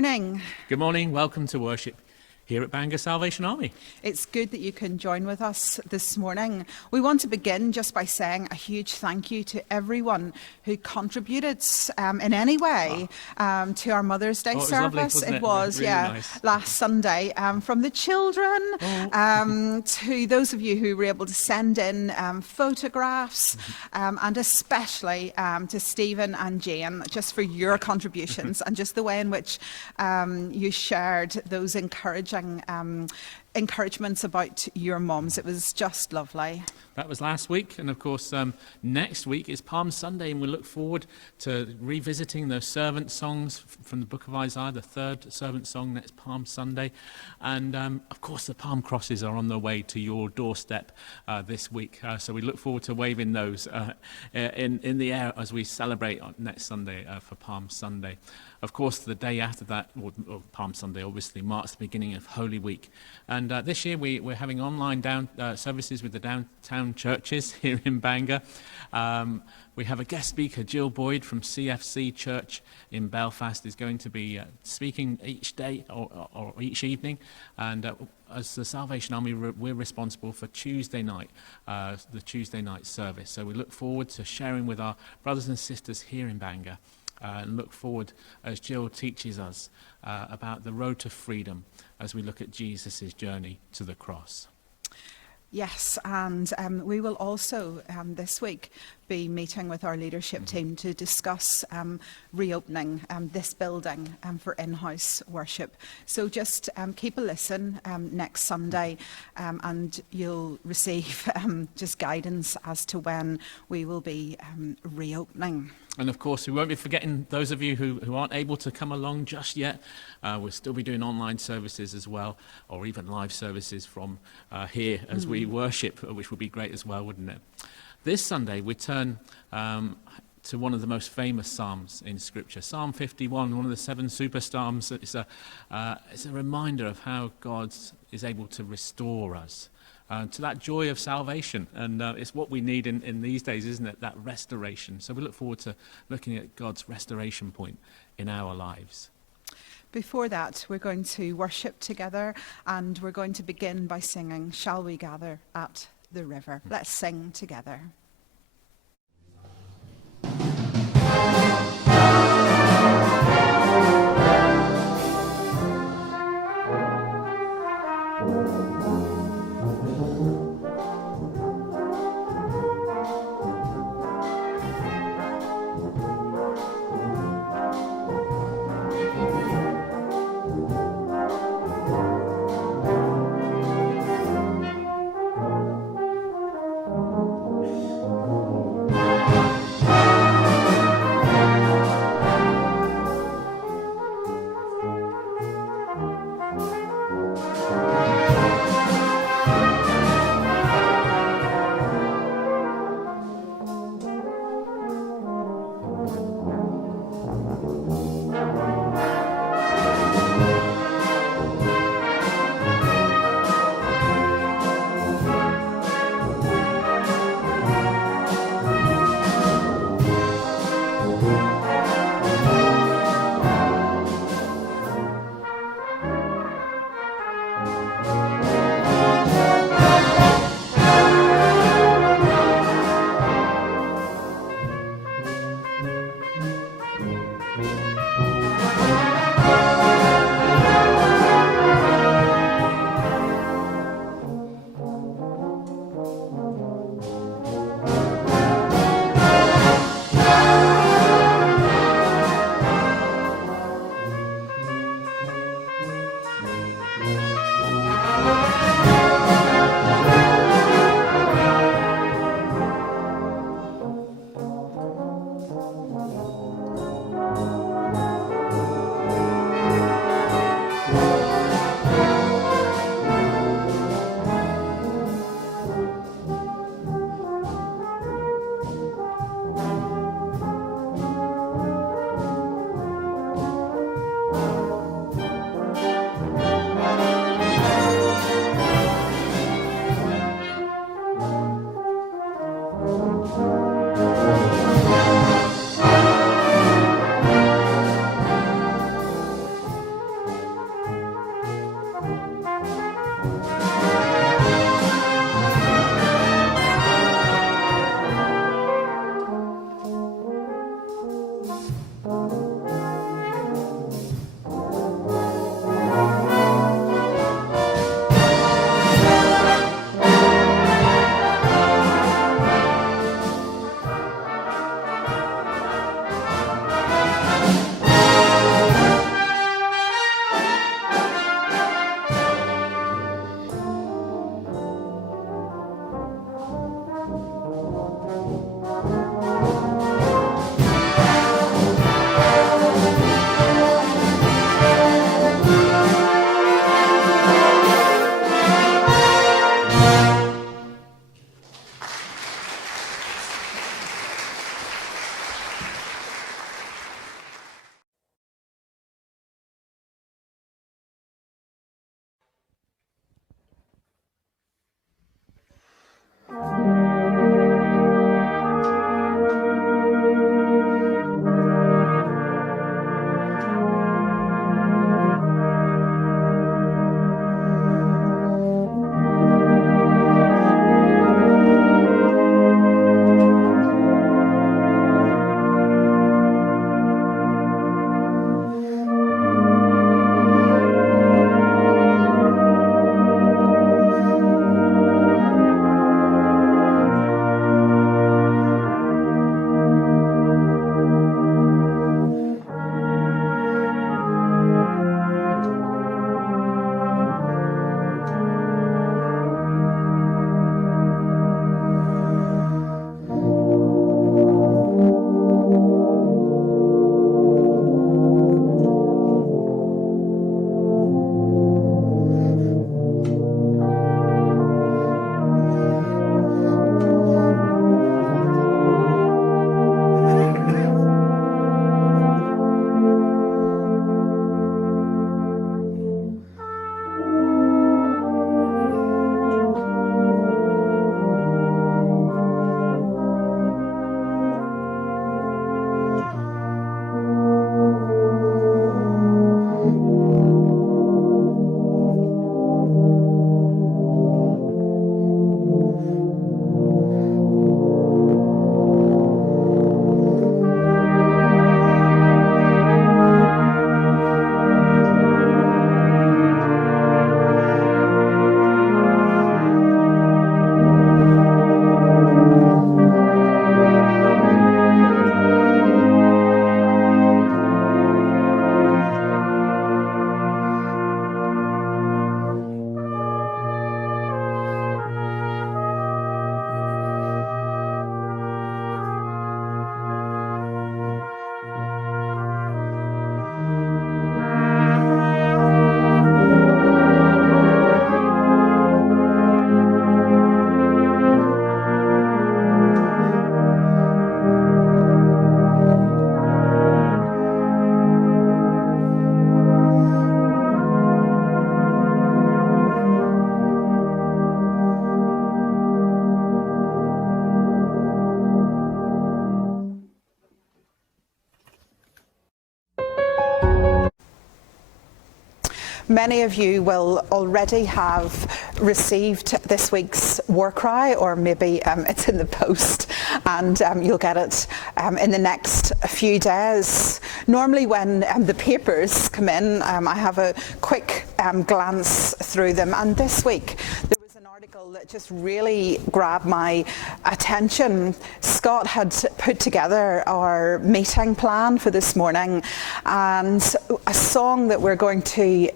morning. Good morning. Welcome to worship here at Bangor Salvation Army. It's good that you can join with us this morning. We want to begin just by saying a huge thank you to everyone who contributed in any way to our Mother's Day service. Lovely, wasn't it? It was, really yeah, nice. last Sunday. From the children to those of you who were able to send in photographs, and especially to Stephen and Jane, just for your contributions and just the way in which you shared those encouragements about your mums. It was just lovely. That was last week, and of course next week is Palm Sunday, and we look forward to revisiting those servant songs from the book of Isaiah, the third servant song next Palm Sunday. And of course the palm crosses are on their way to your doorstep this week, so we look forward to waving those in the air as we celebrate next Sunday for Palm Sunday. Of course, the day after that, or Palm Sunday, obviously, marks the beginning of Holy Week. And this year we're having online services with the downtown churches here in Bangor. We have a guest speaker, Jill Boyd from CFC Church in Belfast, is going to be speaking each day or each evening. And as the Salvation Army, we're responsible for Tuesday night, the Tuesday night service. So we look forward to sharing with our brothers and sisters here in Bangor. And look forward as Jill teaches us about the road to freedom as we look at Jesus' journey to the cross. Yes, and we will also this week be meeting with our leadership team to discuss reopening this building for in-house worship. So just keep a listen next Sunday and you'll receive just guidance as to when we will be reopening. And of course, we won't be forgetting those of you who aren't able to come along just yet. We'll still be doing online services as well, or even live services from here as we worship, which would be great as well, wouldn't it? This Sunday, we turn to one of the most famous psalms in Scripture, Psalm 51, one of the 7 super psalms. It's a reminder of how God is able to restore us to that joy of salvation. And it's what we need in these days, isn't it? That restoration. So we look forward to looking at God's restoration point in our lives. Before that, we're going to worship together, and we're going to begin by singing, "Shall We Gather at the River?" Let's sing together. Many of you will already have received this week's war cry, or maybe it's in the post, and you'll get it in the next few days. Normally when the papers come in, I have a quick glance through them, and this week there was an article that just really grabbed my attention. Scott had put together our meeting plan for this morning, and a song that we're going to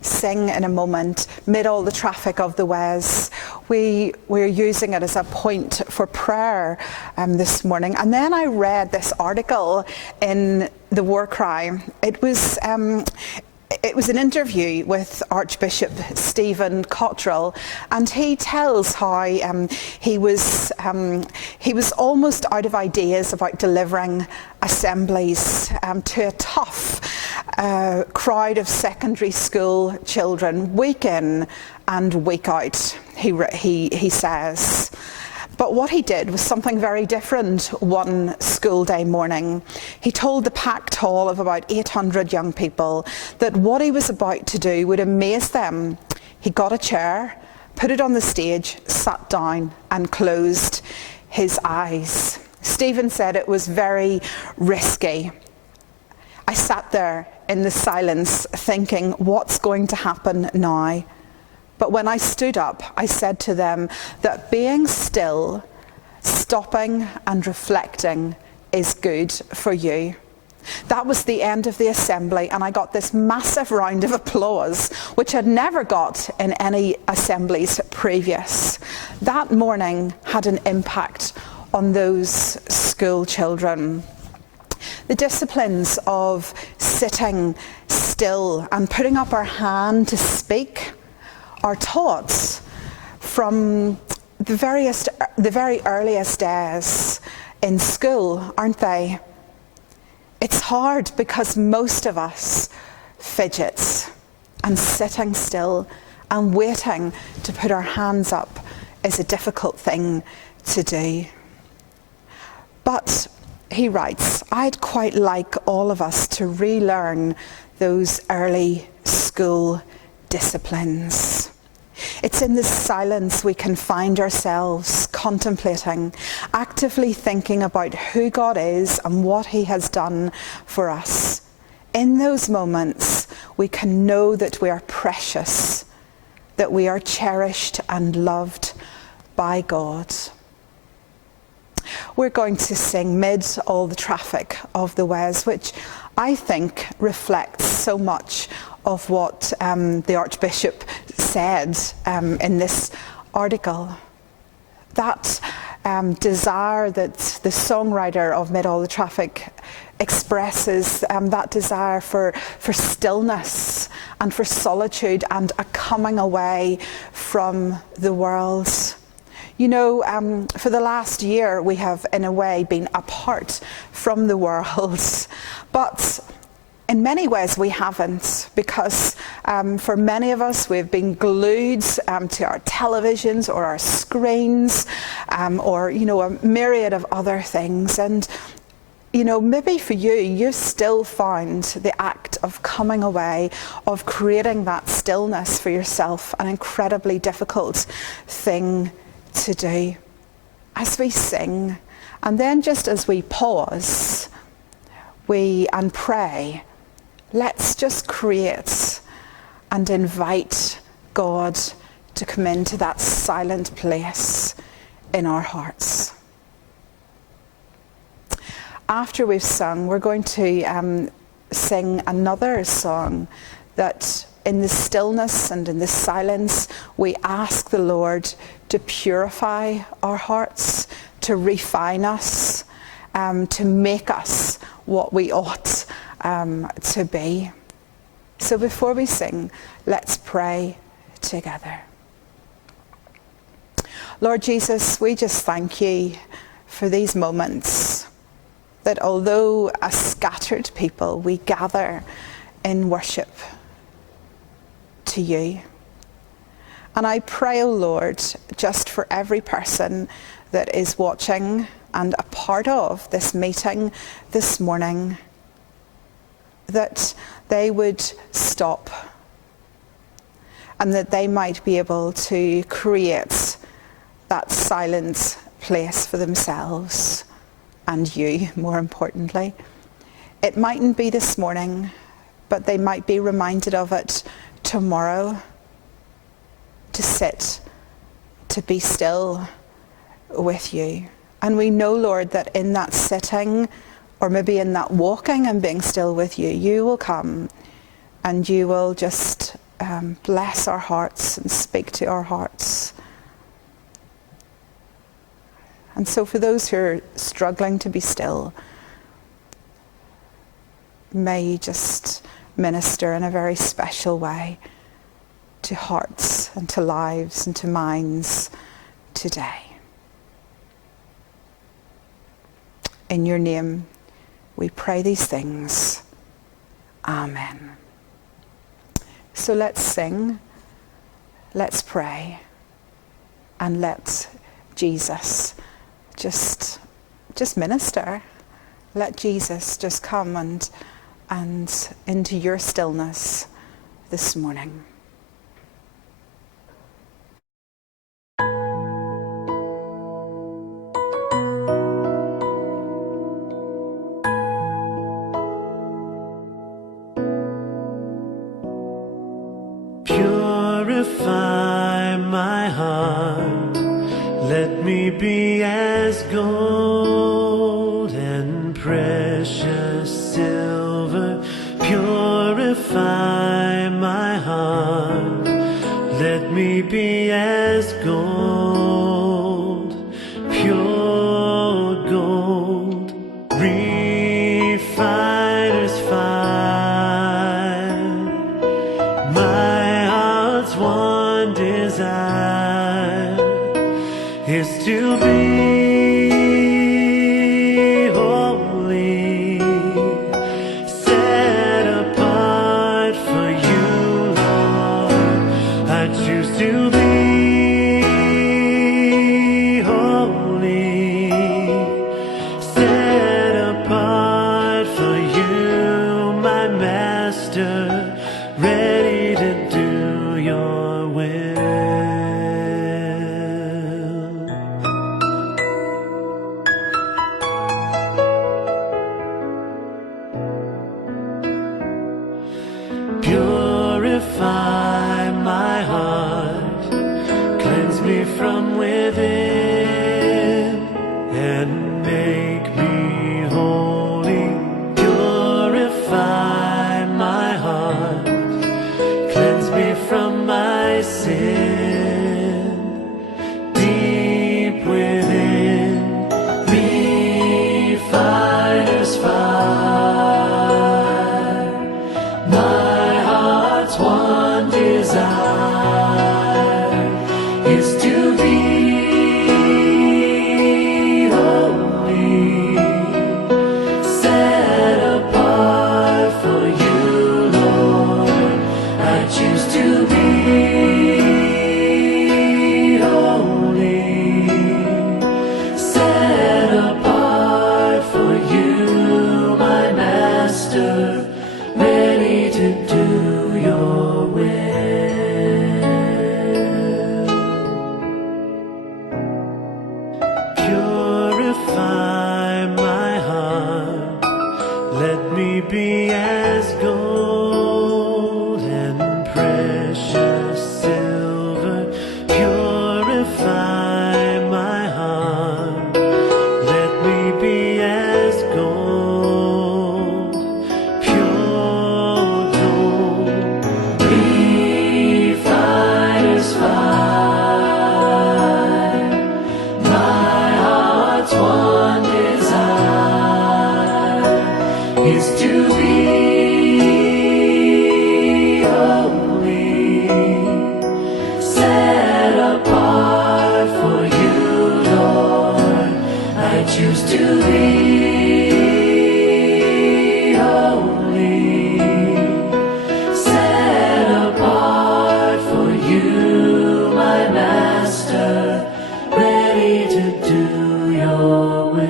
sing in a moment, "Mid All the Traffic of the Ways." We're using it as a point for prayer this morning. And then I read this article in the War Cry. It was an interview with Archbishop Stephen Cottrell, and he tells how he was almost out of ideas about delivering assemblies to a tough crowd of secondary school children, week in and week out, he says. But what he did was something very different one school day morning. He told the packed hall of about 800 young people that what he was about to do would amaze them. He got a chair, put it on the stage, sat down and closed his eyes. Stephen said it was very risky. I sat there in the silence thinking, what's going to happen now? But when I stood up, I said to them that being still, stopping and reflecting is good for you. That was the end of the assembly, and I got this massive round of applause, which I'd never got in any assemblies previous. That morning had an impact on those school children. The disciplines of sitting still and putting up our hand to speak are taught from the very earliest days in school, aren't they? It's hard because most of us fidget, and sitting still and waiting to put our hands up is a difficult thing to do. But he writes, I'd quite like all of us to relearn those early school disciplines. It's in the silence we can find ourselves contemplating, actively thinking about who God is and what he has done for us. In those moments, we can know that we are precious, that we are cherished and loved by God. We're going to sing "Mid All the Traffic of the Ways," which I think reflects so much of what the Archbishop said in this article. That desire that the songwriter of "Mid All the Traffic" expresses, that desire for stillness and for solitude and a coming away from the world. You know, for the last year we have in a way been apart from the world, but in many ways we haven't, because for many of us we've been glued to our televisions or our screens, or, you know, a myriad of other things. And, you know, maybe for you, you still found the act of coming away, of creating that stillness for yourself, an incredibly difficult thing to do. As we sing, and then just as we pause and pray, let's just create and invite God to come into that silent place in our hearts. After we've sung, we're going to sing another song that in the stillness and in the silence we ask the Lord to purify our hearts, to refine us, to make us what we ought to be. So before we sing, let's pray together. Lord Jesus, we just thank you for these moments, that although a scattered people, we gather in worship to you. And I pray, O Lord, just for every person that is watching and a part of this meeting this morning, that they would stop and that they might be able to create that silent place for themselves and you, more importantly. It mightn't be this morning, but they might be reminded of it tomorrow, to sit, to be still with you. And we know, Lord, that in that sitting, or maybe in that walking and being still with you, you will come and you will just bless our hearts and speak to our hearts. And so for those who are struggling to be still, may you just minister in a very special way to hearts and to lives and to minds today. In your name, we pray these things. Amen. So let's sing, let's pray, and let Jesus just minister. Let Jesus just come and into your stillness this morning. Purify my heart, let me be as gold and precious silver. Purify my heart, let me be as gold, pure gold, refiner's fire. My heart's one desire is to be holy, set apart for you, Lord. I choose to be holy, set apart for you, my Master, ready to do your will. Purify my heart, cleanse me from within, and make me holy. Purify my heart, cleanse me from my sin, deep within, refiner's fire. My heart's one desire is to be holy, set apart for you, Lord. I choose to be holy, set apart for you, my Master, ready to do your will. Purify my heart, let me be as gold and precious silver. Purify my heart, let me be as gold, pure gold, refiner's fire. My heart's one desire is to be holy, set apart for you, Lord. I choose to be holy, set apart for you, my Master, ready to do your will.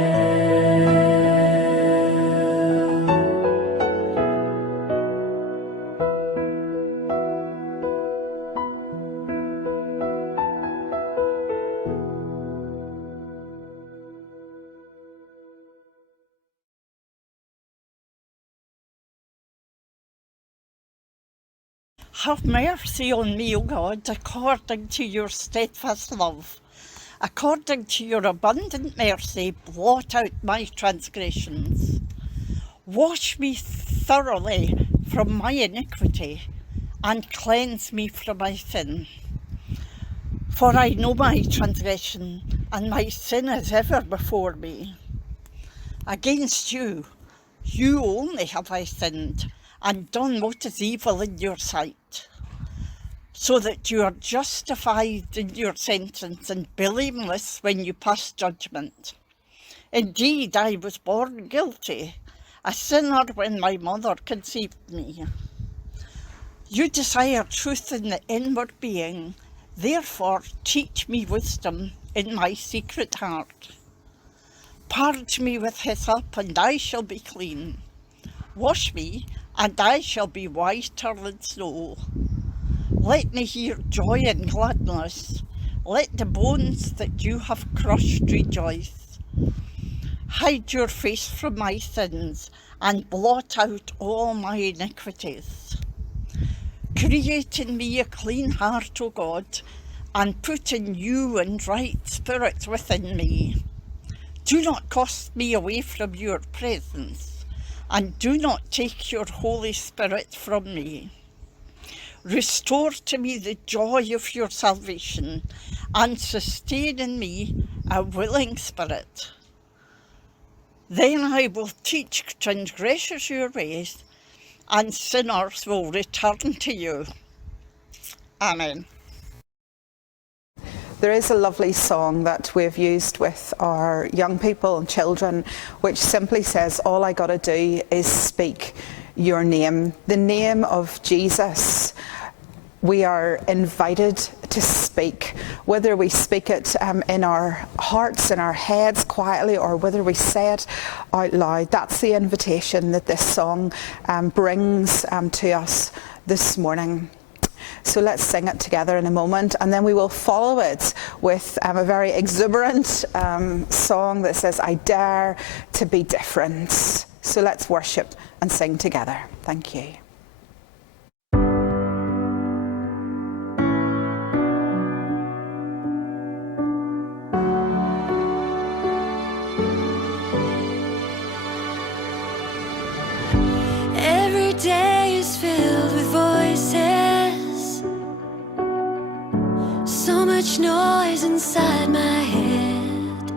Have mercy on me, O God, according to your steadfast love. According to your abundant mercy, blot out my transgressions. Wash me thoroughly from my iniquity and cleanse me from my sin. For I know my transgression, and my sin is ever before me. Against you, you only have I sinned, and done what is evil in your sight, so that you are justified in your sentence and blameless when you pass judgment. Indeed, I was born guilty, a sinner when my mother conceived me. You desire truth in the inward being, therefore teach me wisdom in my secret heart. Purge me with hyssop, and I shall be clean. Wash me, and I shall be whiter than snow. Let me hear joy and gladness. Let the bones that you have crushed rejoice. Hide your face from my sins, and blot out all my iniquities. Create in me a clean heart, O God, and put a new and right spirit within me. Do not cast me away from your presence, and do not take your Holy Spirit from me. Restore to me the joy of your salvation, and sustain in me a willing spirit. Then I will teach transgressors your ways, and sinners will return to you. Amen. There is a lovely song that we've used with our young people and children, which simply says, all I got to do is speak your name, the name of Jesus. We are invited to speak, whether we speak it in our hearts, in our heads quietly, or whether we say it out loud. That's the invitation that this song brings to us this morning. So let's sing it together in a moment, and then we will follow it with a very exuberant song that says, I dare to be different. So let's worship and sing together. Thank you. Every day is filled with voices, so much noise inside my head.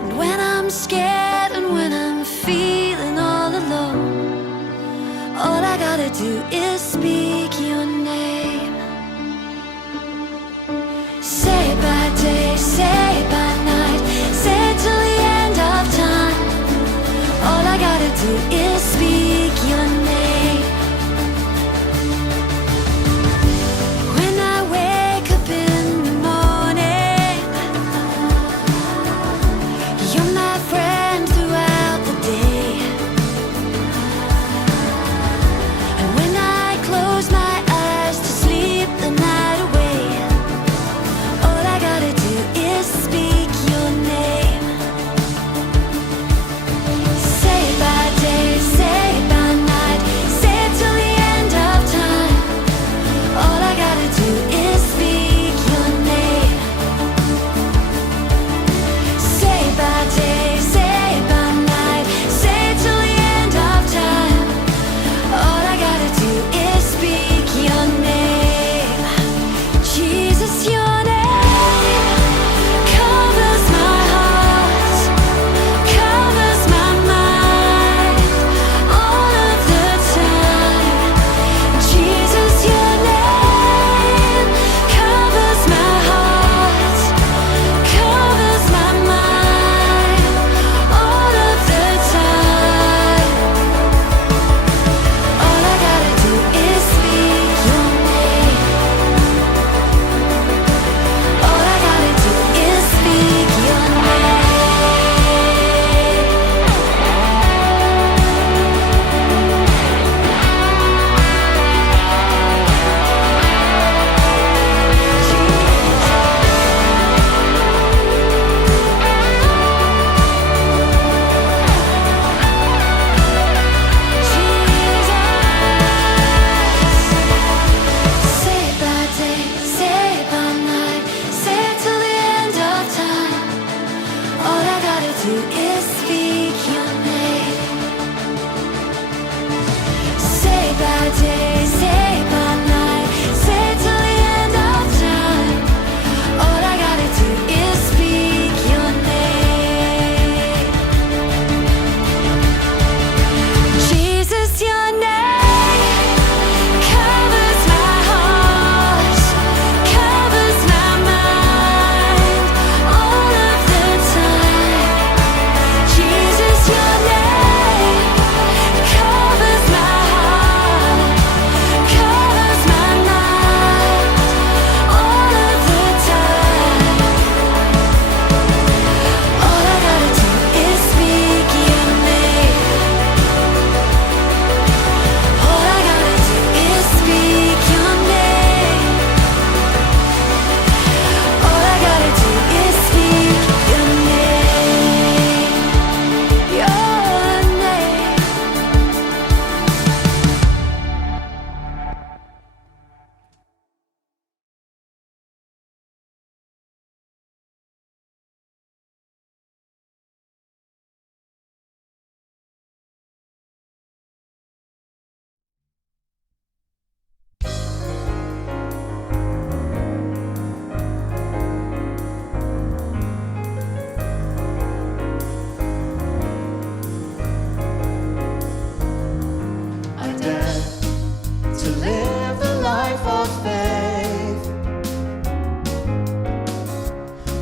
And when I'm scared and when I'm feeling all alone, all I gotta do is speak your name. Say it by day, say it by night, say it till the end of time. All I gotta do is speak your name. When I wake up in the morning, you're my friend throughout the day. And when I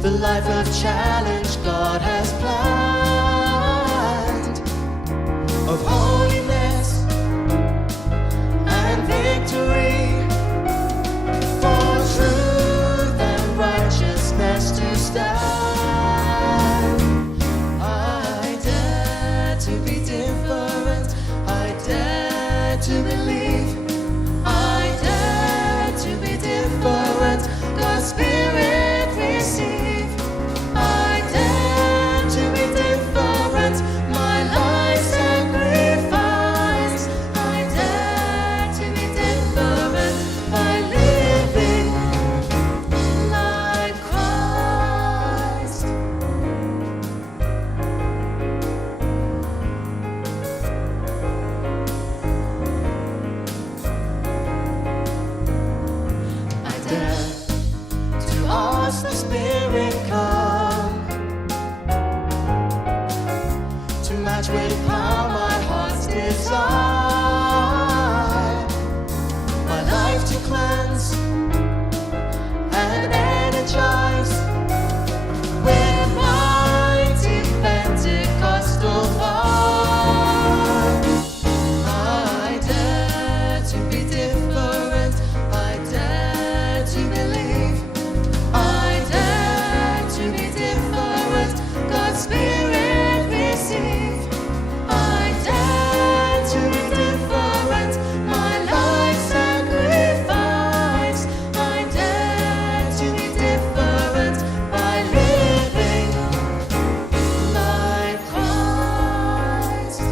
the life of challenge God has planned, of holiness and victory, for truth and righteousness to stand. I dare to be different, I dare to believe, I dare to be different, God's Spirit receive. I dare to be different, my life sacrifice. I dare to be different by living like Christ. I dare to ask the Spirit come to match with how my heart's desire, my life to cleanse and energize with mighty Pentecostal fire. I dare to be different, I dare to believe, I dare to be different, God's Spirit receive. I dare to be different, my life sacrifice. I dare to be different by living like Christ.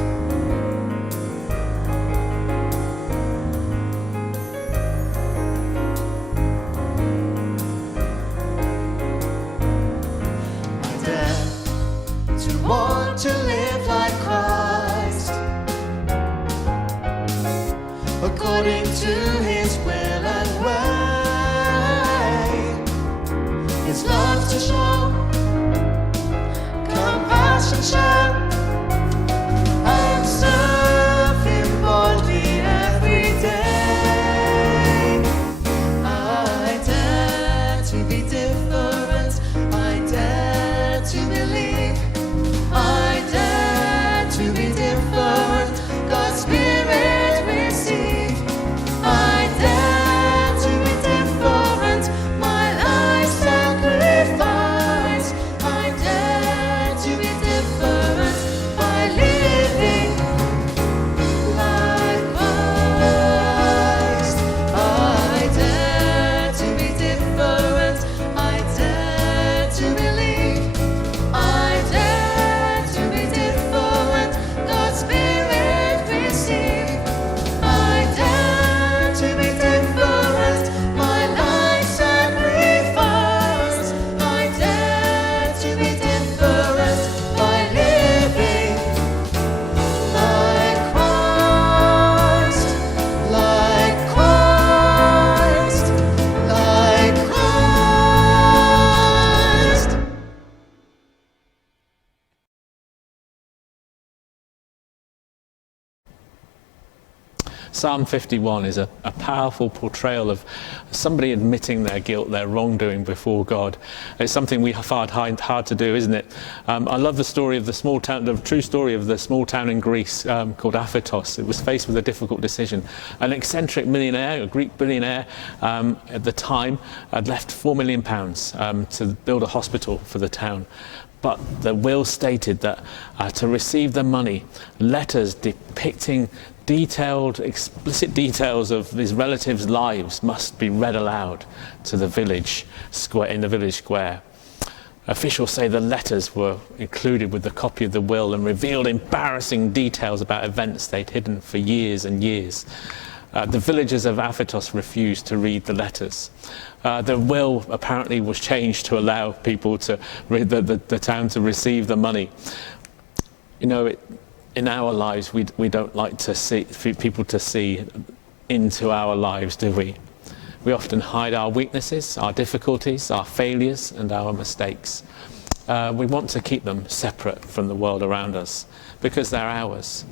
I dare to want to live like Christ, according to His will and way, His love to show, compassion share, and serve Him boldly every day. I dare to be different, I dare to believe, I dare to be different, God's Spirit receive. I dare to be different, my life sacrifice. I dare to be different by living like Christ. I dare to be different, I dare to believe, I dare to be different, God's Spirit receive. I dare to be different, my life sacrifice. I dare to be different by living like Christ, like Christ, like Christ. Psalm 51 is a powerful portrayal of somebody admitting their guilt, their wrongdoing before God. It's something we find hard to do, isn't it? I love the story of the small town, the true story of the small town in Greece called Aphetos. It was faced with a difficult decision. An eccentric millionaire, a Greek billionaire at the time, had left £4 million to build a hospital for the town. But the will stated that to receive the money, letters depicting explicit details of his relatives' lives must be read aloud to the village square, in the village square. Officials say the letters were included with the copy of the will and revealed embarrassing details about events they'd hidden for years and years. The villagers of Aphetos refused to read the letters. The will apparently was changed to allow people to the town to receive the money. You know, in our lives, we don't like to see people to see into our lives, do we? We often hide our weaknesses, our difficulties, our failures, and our mistakes. We want to keep them separate from the world around us because they're ours.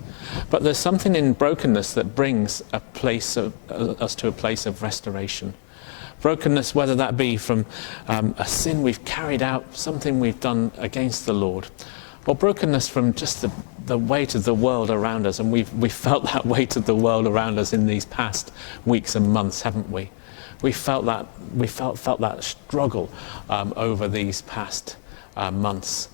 But there's something in brokenness that brings us to a place of restoration. Brokenness, whether that be from a sin we've carried out, something we've done against the Lord, or brokenness from just the weight of the world around us. And we've felt that weight of the world around us in these past weeks and months, haven't we? We felt that struggle over these past months.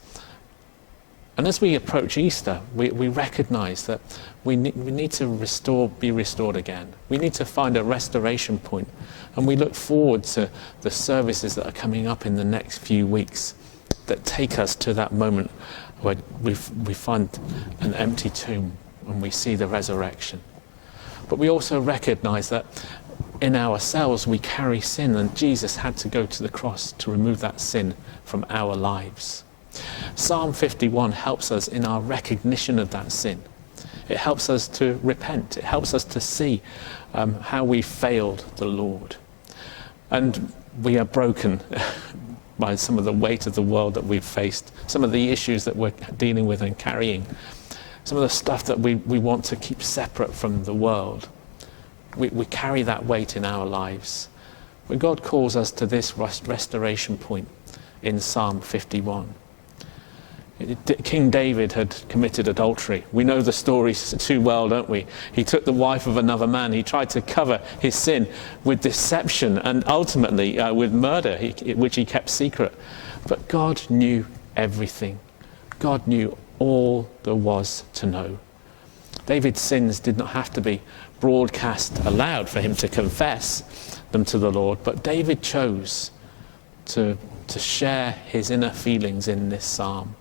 And as we approach Easter, we recognise that we need to be restored again. We need to find a restoration point. And we look forward to the services that are coming up in the next few weeks that take us to that moment where we find an empty tomb and we see the resurrection. But we also recognise that in ourselves we carry sin, and Jesus had to go to the cross to remove that sin from our lives. Psalm 51 helps us in our recognition of that sin. It helps us to repent. It helps us to see how we failed the Lord. And we are broken by some of the weight of the world that we've faced, some of the issues that we're dealing with and carrying, some of the stuff that we want to keep separate from the world. We carry that weight in our lives. But God calls us to this restoration point in Psalm 51. King David had committed adultery. We know the story too well, don't we? He took the wife of another man. He tried to cover his sin with deception and ultimately with murder, which he kept secret. But God knew everything. God knew all there was to know. David's sins did not have to be broadcast aloud for him to confess them to the Lord, but David chose to share his inner feelings in this psalm.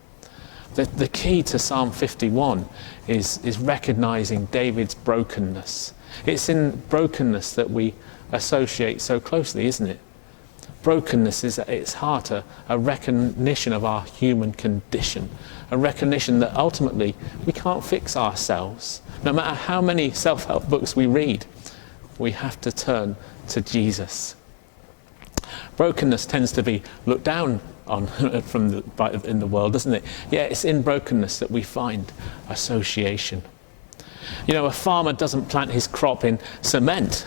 The key to Psalm 51 is recognizing David's brokenness. It's in brokenness that we associate so closely, isn't it? Brokenness is at its heart a recognition of our human condition, a recognition that ultimately we can't fix ourselves. No matter how many self-help books we read, we have to turn to Jesus. Brokenness tends to be looked down on in the world, doesn't it? Yeah, it's in brokenness that we find association. You know, a farmer doesn't plant his crop in cement.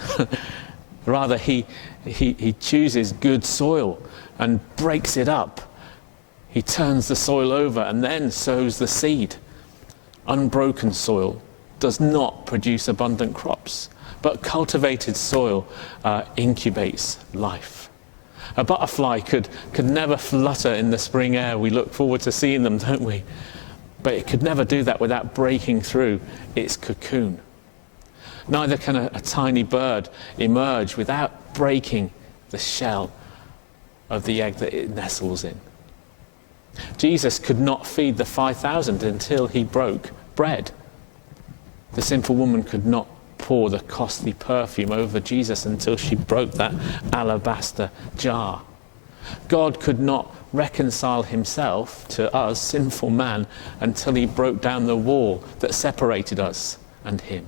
Rather, he chooses good soil and breaks it up. He turns the soil over and then sows the seed. Unbroken soil does not produce abundant crops, but cultivated soil incubates life. A butterfly could never flutter in the spring air. We look forward to seeing them, don't we? But it could never do that without breaking through its cocoon. Neither can a tiny bird emerge without breaking the shell of the egg that it nestles in. Jesus could not feed the 5,000 until he broke bread. The sinful woman could not pour the costly perfume over Jesus until she broke that alabaster jar. God could not reconcile himself to us, sinful man, until he broke down the wall that separated us and him.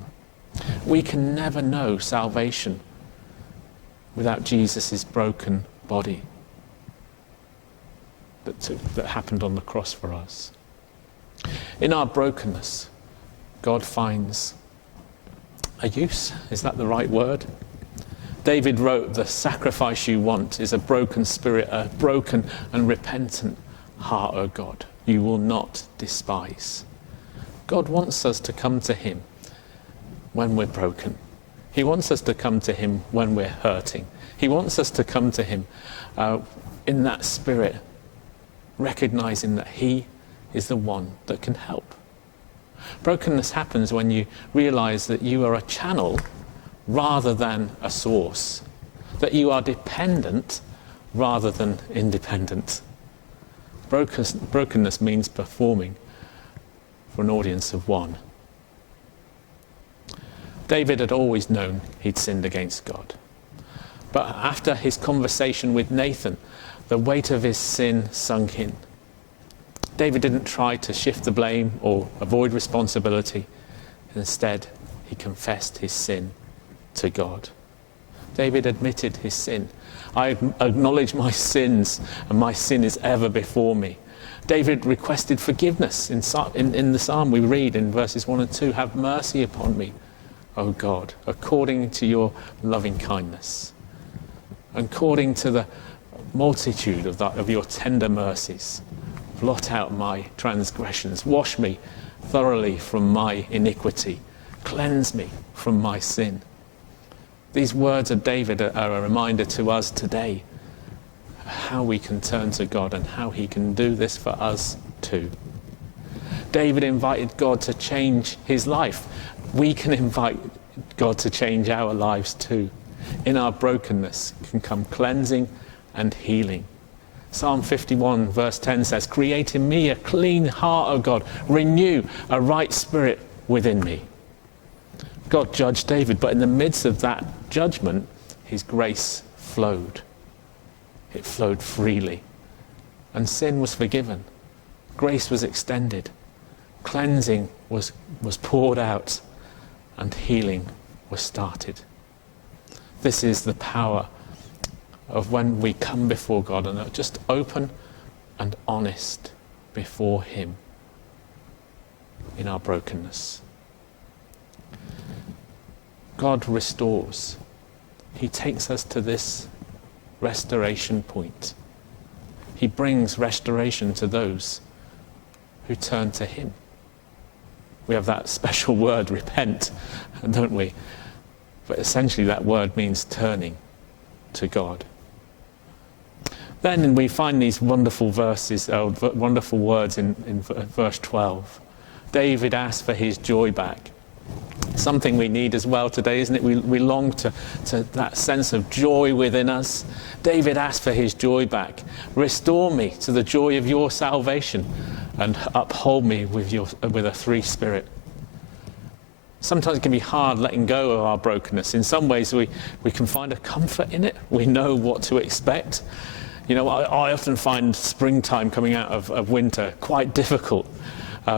We can never know salvation without Jesus' broken body that happened on the cross for us. In our brokenness, God finds a use. Is that the right word? David wrote, "The sacrifice you want is a broken spirit, a broken and repentant heart, O God, you will not despise." God wants us to come to him when we're broken. He wants us to come to him when we're hurting. He wants us to come to him in that spirit, recognizing that he is the one that can help. Brokenness happens when you realize that you are a channel rather than a source, that you are dependent rather than independent. Brokenness means performing for an audience of one. David had always known he'd sinned against God. But after his conversation with Nathan, the weight of his sin sunk in. David didn't try to shift the blame or avoid responsibility. Instead, he confessed his sin to God. David admitted his sin. "I acknowledge my sins, and my sin is ever before me." David requested forgiveness. In the psalm we read in verses 1 and 2, "Have mercy upon me, O God, according to your loving kindness." according to the multitude of your tender mercies, blot out my transgressions. Wash me thoroughly from my iniquity. Cleanse me from my sin. These words of David are a reminder to us today how we can turn to God and how he can do this for us too. David invited God to change his life. We can invite God to change our lives too. In our brokenness can come cleansing and healing. Psalm 51 verse 10 says, "Create in me a clean heart, O God. Renew a right spirit within me." God judged David, but in the midst of that judgment, his grace flowed. It flowed freely. And sin was forgiven. Grace was extended. Cleansing was poured out. And healing was started. This is the power of when we come before God and are just open and honest before him in our brokenness. God restores. He takes us to this restoration point. He brings restoration to those who turn to him. We have that special word, repent, don't we? But essentially that word means turning to God. Then we find these wonderful verses, wonderful words in verse 12. David asked for his joy back. Something we need as well today, isn't it? We long to that sense of joy within us. David asked for his joy back. Restore me to the joy of your salvation and uphold me with a free spirit. Sometimes it can be hard letting go of our brokenness. In some ways we can find a comfort in it. We know what to expect. You know, I often find springtime coming out of winter quite difficult.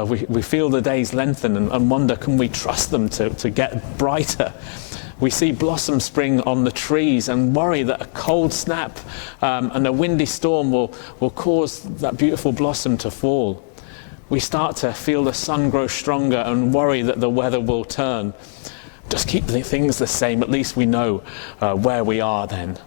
We feel the days lengthen and wonder, can we trust them to get brighter? We see blossom spring on the trees and worry that a cold snap and a windy storm will cause that beautiful blossom to fall. We start to feel the sun grow stronger and worry that the weather will turn. Just keep the things the same, at least we know where we are then.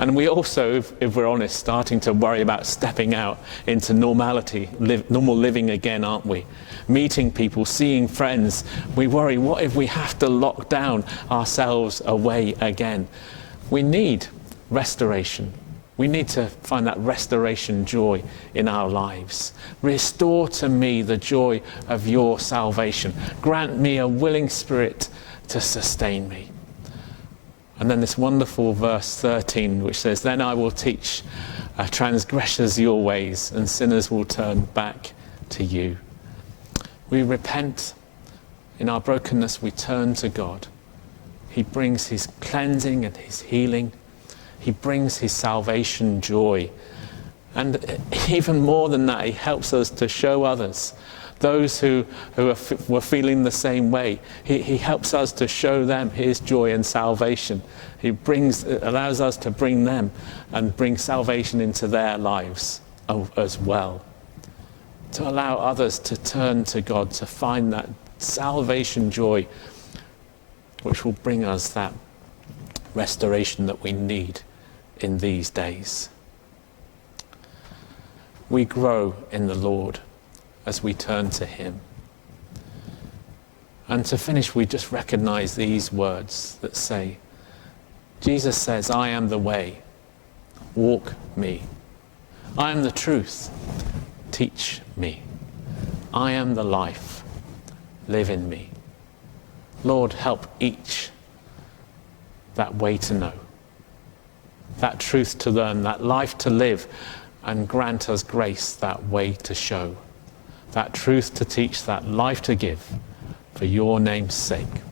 And we also, if we're honest, starting to worry about stepping out into normality, normal living again, aren't we? Meeting people, seeing friends. We worry, what if we have to lock down ourselves away again? We need restoration. We need to find that restoration joy in our lives. Restore to me the joy of your salvation. Grant me a willing spirit to sustain me. And then this wonderful verse 13, which says, "Then I will teach transgressors your ways, and sinners will turn back to you." We repent. In our brokenness, we turn to God. He brings his cleansing and his healing. He brings his salvation joy. And even more than that, he helps us to show others, those who were feeling the same way. He helps us to show them his joy and salvation. He allows us to bring them and bring salvation into their lives as well. To allow others to turn to God, to find that salvation joy, which will bring us that restoration that we need in these days. We grow in the Lord as we turn to him. And to finish, we just recognize these words that say, Jesus says, "I am the way, walk me. I am the truth, teach me. I am the life, live in me." Lord, help each that way to know, that truth to learn, that life to live, and grant us grace that way to show, that truth to teach, that life to give, for your name's sake.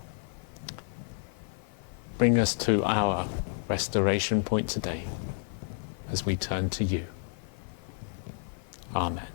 Bring us to our restoration point today as we turn to you. Amen.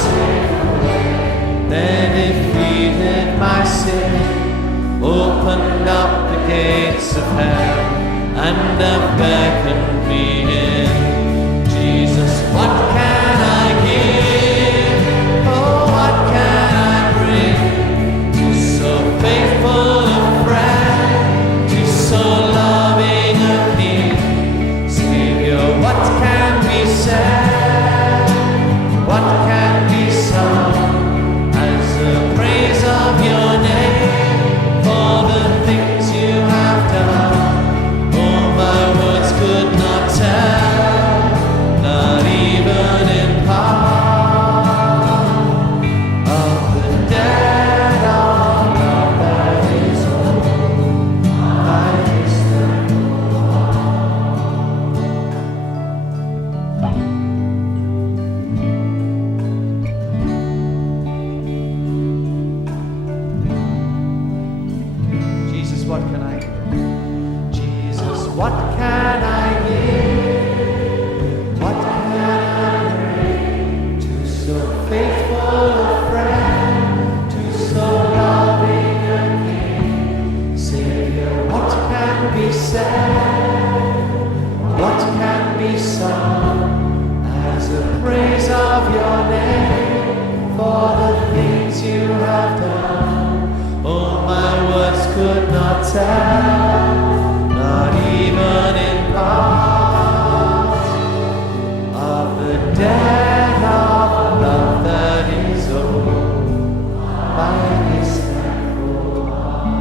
sin, then defeated my sin, opened up the gates of hell, and have beckoned me in. Jesus, what can I give? Oh, what can I bring to so faithful a friend, to so loving a King? Savior, what can be said? What can be sung as the praise of your name for the things you have done? Oh, my words could not tell, not even in part, of the debt of love that is owed by this Jesus, what can I give? Jesus, what can I give? What can I bring to so faithful a friend, to so loving a King? Savior, what can be said? What can be sung as a praise of your name for the things you have done? Oh, my words could not tell, not even in part, of the debt of love that is owed by this thankful heart.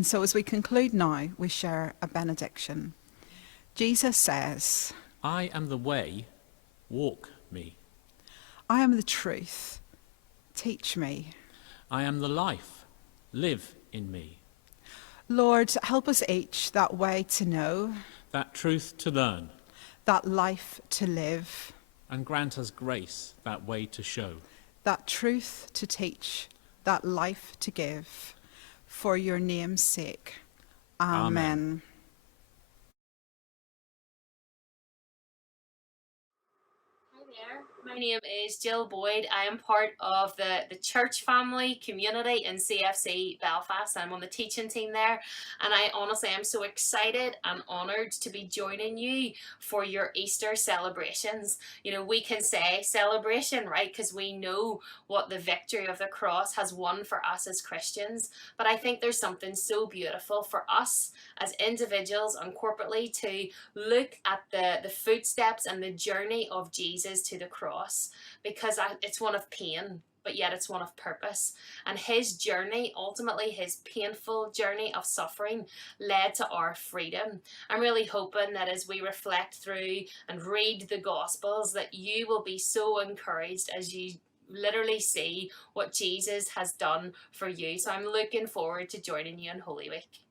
And so as we conclude now, we share a benediction. Jesus says, I am the way, walk me. I am the truth, teach me. I am the life, live in me. Lord, help us each that way to know, That truth to learn, that life to live, and grant us grace that way to show. that truth to teach, that life to give, for your name's sake. Amen. Amen. Hi there, my name is Jill Boyd. I am part of the church family community in CFC Belfast. I'm on the teaching team there, and I honestly am so excited and honoured to be joining you for your Easter celebrations. You know, we can say celebration, right, because we know what the victory of the cross has won for us as Christians, but I think there's something so beautiful for us as individuals and corporately to look at the footsteps and the journey of Jesus to the cross, because it's one of pain, but yet it's one of purpose. And his journey, ultimately his painful journey of suffering, led to our freedom. I'm really hoping that as we reflect through and read the Gospels, that you will be so encouraged as you literally see what Jesus has done for you. So I'm looking forward to joining you in Holy Week.